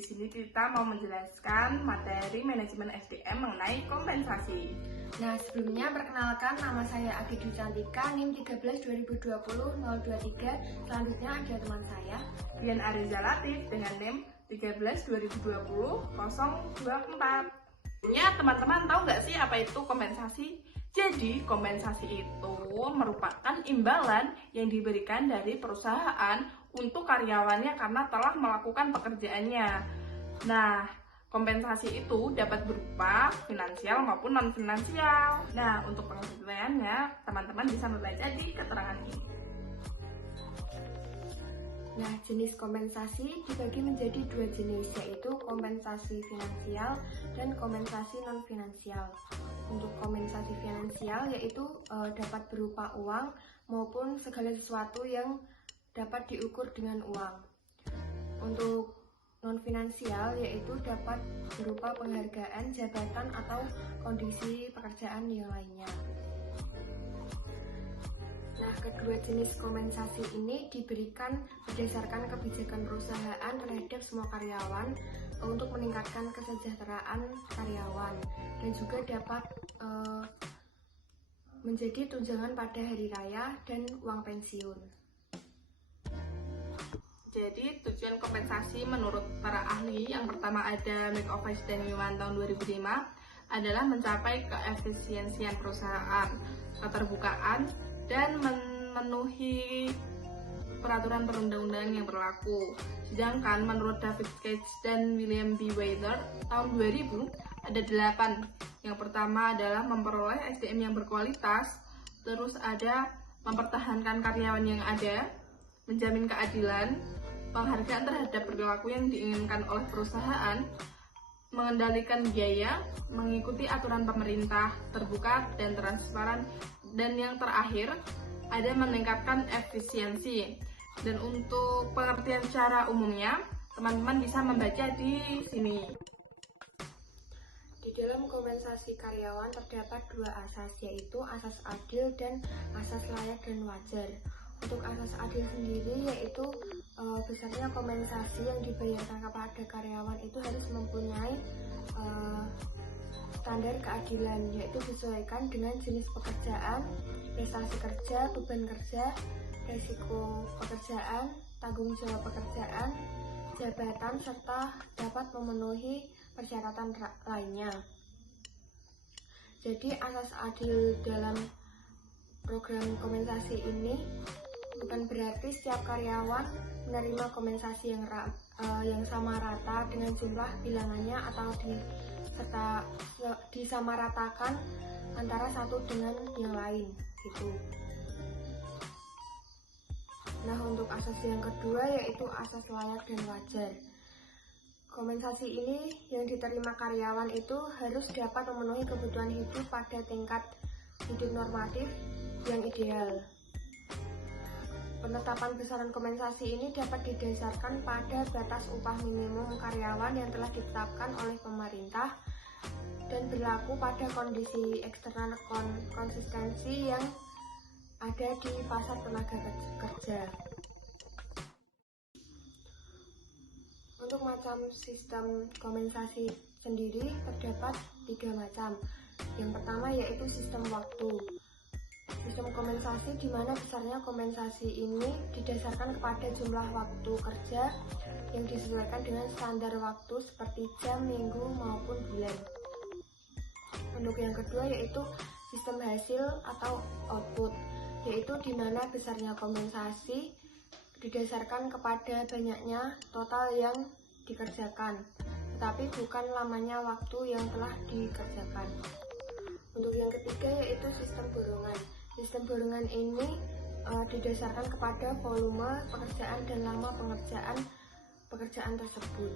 Di sini kita mau menjelaskan materi manajemen SDM mengenai kompensasi. Nah, sebelumnya perkenalkan, nama saya Agi Dwi Cantika, NIM 13 2020 023. Selanjutnya ada teman saya Dian Ariza Latif dengan NIM 13 2020 024. Teman-teman tahu nggak sih apa itu kompensasi? Jadi kompensasi itu merupakan imbalan yang diberikan dari perusahaan untuk karyawannya karena telah melakukan pekerjaannya. Nah, kompensasi itu dapat berupa finansial maupun non-finansial. Nah, untuk pengertiannya, teman-teman bisa membaca di keterangan ini. Nah, jenis kompensasi dibagi menjadi dua jenis, yaitu kompensasi finansial dan kompensasi non-finansial. Untuk kompensasi finansial yaitu dapat berupa uang maupun segala sesuatu yang dapat diukur dengan uang. Untuk non-finansial yaitu dapat berupa penghargaan, jabatan, atau kondisi pekerjaan yang lainnya. Nah, kedua jenis kompensasi ini diberikan berdasarkan kebijakan perusahaan terhadap semua karyawan untuk meningkatkan kesejahteraan karyawan dan juga dapat menjadi tunjangan pada hari raya dan uang pensiun. Jadi tujuan kompensasi menurut para ahli, yang pertama ada McOffice dan Newman tahun 2005, adalah mencapai keefisiensian perusahaan, keterbukaan, dan memenuhi peraturan perundang-undangan yang berlaku. Sedangkan menurut David Cage dan William B. Weather tahun 2000 ada 8. Yang pertama adalah memperoleh SDM yang berkualitas, terus ada mempertahankan karyawan yang ada, menjamin keadilan, penghargaan terhadap perilaku yang diinginkan oleh perusahaan, mengendalikan biaya, mengikuti aturan pemerintah, terbuka dan transparan, dan yang terakhir ada meningkatkan efisiensi. Dan untuk pengertian secara umumnya, teman-teman bisa membaca di sini. Di dalam kompensasi karyawan terdapat dua asas, yaitu asas adil dan asas layak dan wajar. Untuk asas adil sendiri yaitu besarnya kompensasi yang dibayarkan kepada karyawan itu harus mempunyai standar keadilan, yaitu disesuaikan dengan jenis pekerjaan, prestasi kerja, beban kerja, resiko pekerjaan, tanggung jawab pekerjaan, jabatan, serta dapat memenuhi persyaratan lainnya. Jadi asas adil dalam program kompensasi ini bukan berarti setiap karyawan menerima kompensasi yang sama rata dengan jumlah bilangannya atau disamaratakan antara satu dengan yang lain gitu. Nah, untuk asas yang kedua yaitu asas layak dan wajar. Kompensasi ini yang diterima karyawan itu harus dapat memenuhi kebutuhan hidup pada tingkat hidup normatif yang ideal. Penetapan besaran kompensasi ini dapat didasarkan pada batas upah minimum karyawan yang telah ditetapkan oleh pemerintah dan berlaku pada kondisi eksternal konsistensi yang ada di pasar tenaga kerja. Untuk macam sistem kompensasi sendiri terdapat 3 macam. Yang pertama yaitu sistem waktu. Sistem kompensasi di mana besarnya kompensasi ini didasarkan kepada jumlah waktu kerja yang disesuaikan dengan standar waktu seperti jam, minggu, maupun bulan. Untuk yang kedua yaitu sistem hasil atau output, yaitu di mana besarnya kompensasi didasarkan kepada banyaknya total yang dikerjakan, tetapi bukan lamanya waktu yang telah dikerjakan. Untuk yang ketiga yaitu sistem borongan. Sistem borongan ini didasarkan kepada volume pekerjaan dan lama pekerjaan tersebut.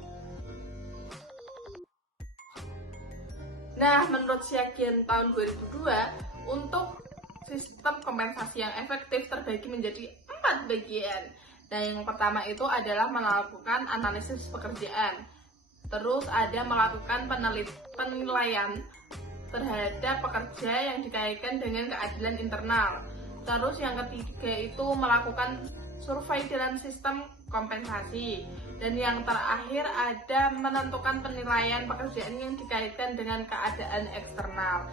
Nah, menurut Siagian tahun 2002, untuk sistem kompensasi yang efektif terbagi menjadi 4 bagian. Nah, yang pertama itu adalah melakukan analisis pekerjaan. Terus ada melakukan penilaian terhadap pekerja yang dikaitkan dengan keadilan internal. Terus yang ketiga itu melakukan survei dalam sistem kompensasi. Dan yang terakhir ada menentukan penilaian pekerjaan yang dikaitkan dengan keadaan eksternal.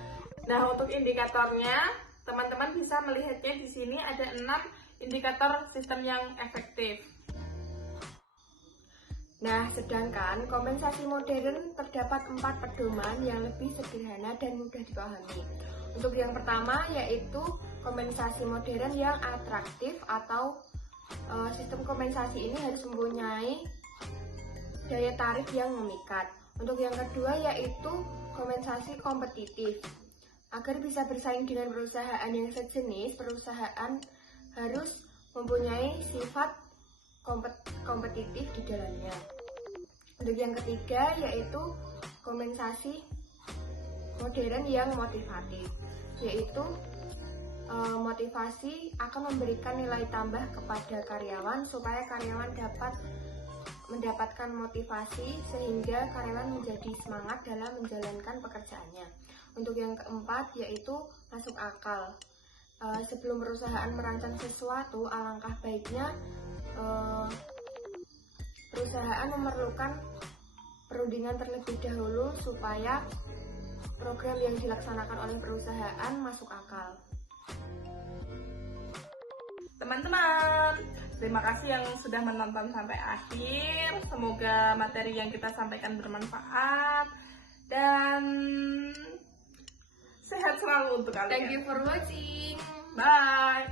Nah, untuk indikatornya, teman-teman bisa melihatnya di sini ada 6 indikator sistem yang efektif. Nah, sedangkan kompensasi modern terdapat 4 pedoman yang lebih sederhana dan mudah dipahami. Untuk yang pertama yaitu kompensasi modern yang atraktif atau sistem kompensasi ini harus mempunyai daya tarik yang memikat. Untuk yang kedua yaitu kompensasi kompetitif. Agar bisa bersaing dengan perusahaan yang sejenis, perusahaan harus mempunyai sifat kompetitif di dalamnya. Untuk yang ketiga yaitu kompensasi modern yang motivatif, yaitu motivasi akan memberikan nilai tambah kepada karyawan supaya karyawan dapat mendapatkan motivasi sehingga karyawan menjadi semangat dalam menjalankan pekerjaannya. Untuk yang keempat yaitu masuk akal. Sebelum perusahaan merancang sesuatu, alangkah baiknya perusahaan memerlukan perundingan terlebih dahulu supaya program yang dilaksanakan oleh perusahaan masuk akal. Teman-teman, terima kasih yang sudah menonton sampai akhir. Semoga materi yang kita sampaikan bermanfaat dan sehat selalu untuk kalian. Thank you for watching. Bye.